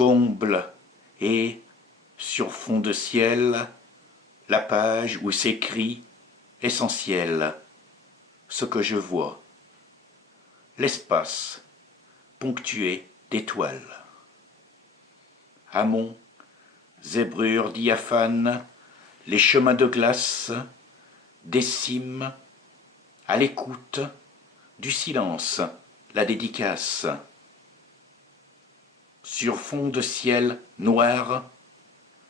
comble et, sur fond de ciel, la page où s'écrit essentiel, ce que je vois, l'espace ponctué d'étoiles. Amont, zébrure diaphane, les chemins de glace, des cimes, à l'écoute, du silence, la dédicace. Sur fond de ciel noir,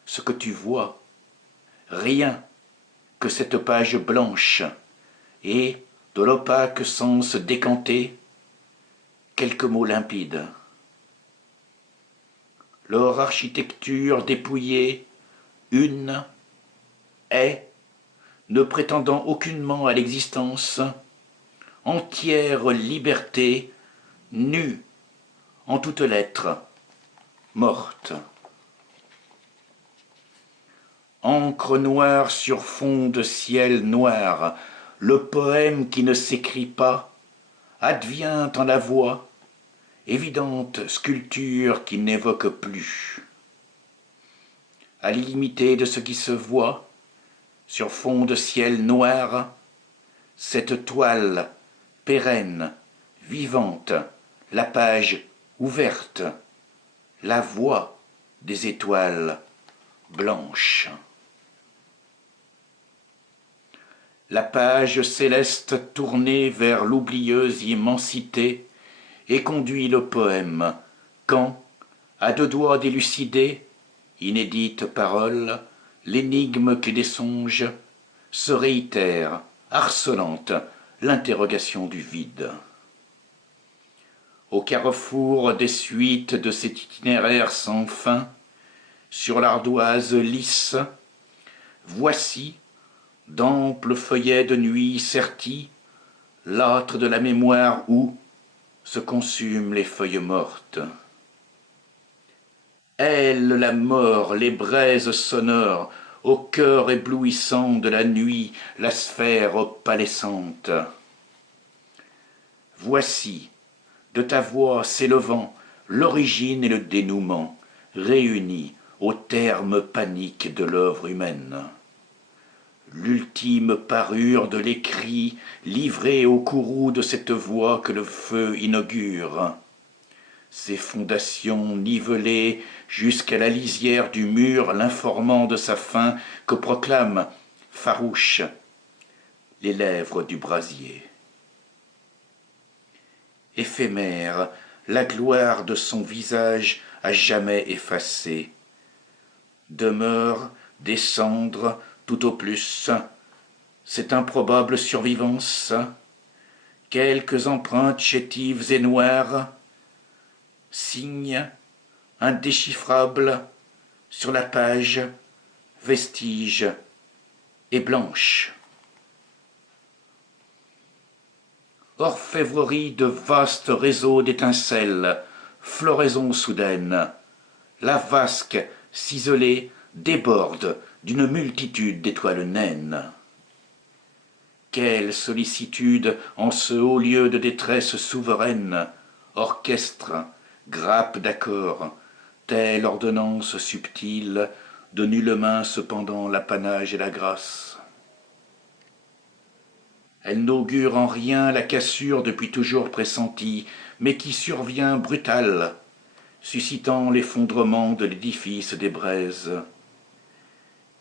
ce que tu vois, rien que cette page blanche, et, de l'opaque sens décanté, quelques mots limpides. Leur architecture dépouillée, une est, ne prétendant aucunement à l'existence, entière liberté, nue en toutes lettres, morte. Encre noire sur fond de ciel noir, le poème qui ne s'écrit pas advient en la voix, évidente sculpture qui n'évoque plus. À l'illimité de ce qui se voit, sur fond de ciel noir, cette toile pérenne, vivante, la page ouverte, la voix des étoiles blanches. La page céleste tournée vers l'oublieuse immensité et conduit le poème, quand, à deux doigts d'élucider, inédite parole, l'énigme qui des songes, se réitère, harcelante, l'interrogation du vide. Au carrefour des suites de cet itinéraire sans fin, sur l'ardoise lisse, voici, d'amples feuillets de nuit sertis, l'âtre de la mémoire où se consument les feuilles mortes. Elle, la mort, les braises sonores, au cœur éblouissant de la nuit, la sphère opalescente. Voici, de ta voix s'élevant, l'origine et le dénouement, réunis au terme panique de l'œuvre humaine. L'ultime parure de l'écrit livré au courroux de cette voix que le feu inaugure. Ses fondations nivelées jusqu'à la lisière du mur l'informant de sa fin que proclament, farouches, les lèvres du brasier. Éphémère, la gloire de son visage à jamais effacée. Demeure des cendres tout au plus, cette improbable survivance, quelques empreintes chétives et noires, signes indéchiffrables sur la page, vestiges et blanches. Orfèvrerie de vastes réseaux d'étincelles, floraison soudaine, la vasque ciselée déborde d'une multitude d'étoiles naines. Quelle sollicitude en ce haut lieu de détresse souveraine, orchestre, grappe d'accords, telle ordonnance subtile, de nulle main cependant l'apanage et la grâce. Elle n'augure en rien la cassure depuis toujours pressentie, mais qui survient brutale, suscitant l'effondrement de l'édifice des braises.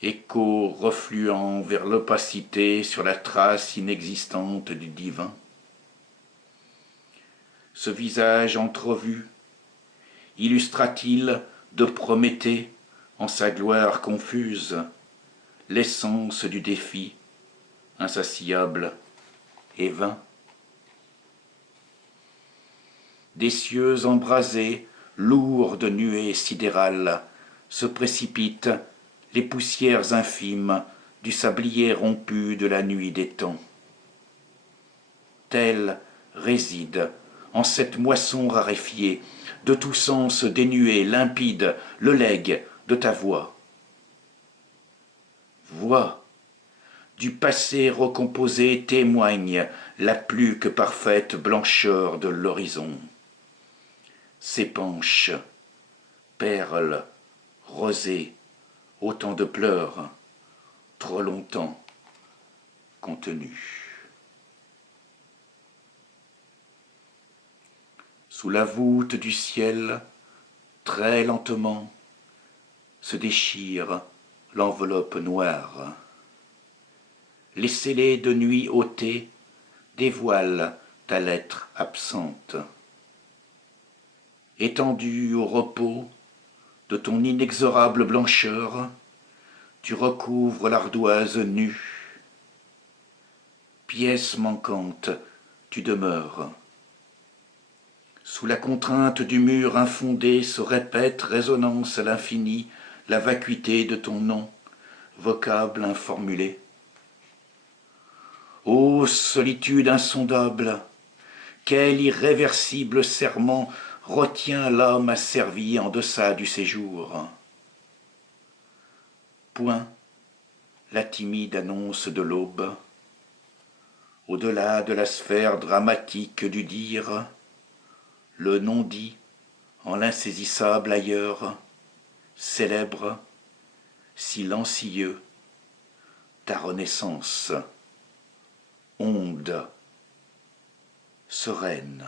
Écho refluant vers l'opacité sur la trace inexistante du divin. Ce visage entrevu, illustra-t-il de Prométhée en sa gloire confuse, l'essence du défi, insatiable et vain? Des cieux embrasés, lourds de nuées sidérales, se précipitent les poussières infimes du sablier rompu de la nuit des temps. Tel réside en cette moisson raréfiée, de tout sens dénué, limpide, le legs de ta voix. Voix du passé recomposé témoigne la plus que parfaite blancheur de l'horizon. S'épanche, perles, rosées, autant de pleurs, trop longtemps contenus. Sous la voûte du ciel, très lentement, se déchire l'enveloppe noire. Les scellés de nuit ôtés dévoilent ta lettre absente. Étendu au repos de ton inexorable blancheur, tu recouvres l'ardoise nue. Pièce manquante, tu demeures. Sous la contrainte du mur infondé se répète résonance à l'infini la vacuité de ton nom, vocable informulé. Ô solitude insondable, quel irréversible serment retient l'homme asservi en deçà du séjour. Point la timide annonce de l'aube, au-delà de la sphère dramatique du dire, le non-dit, en l'insaisissable ailleurs, célèbre, silencieux, ta renaissance, onde, sereine.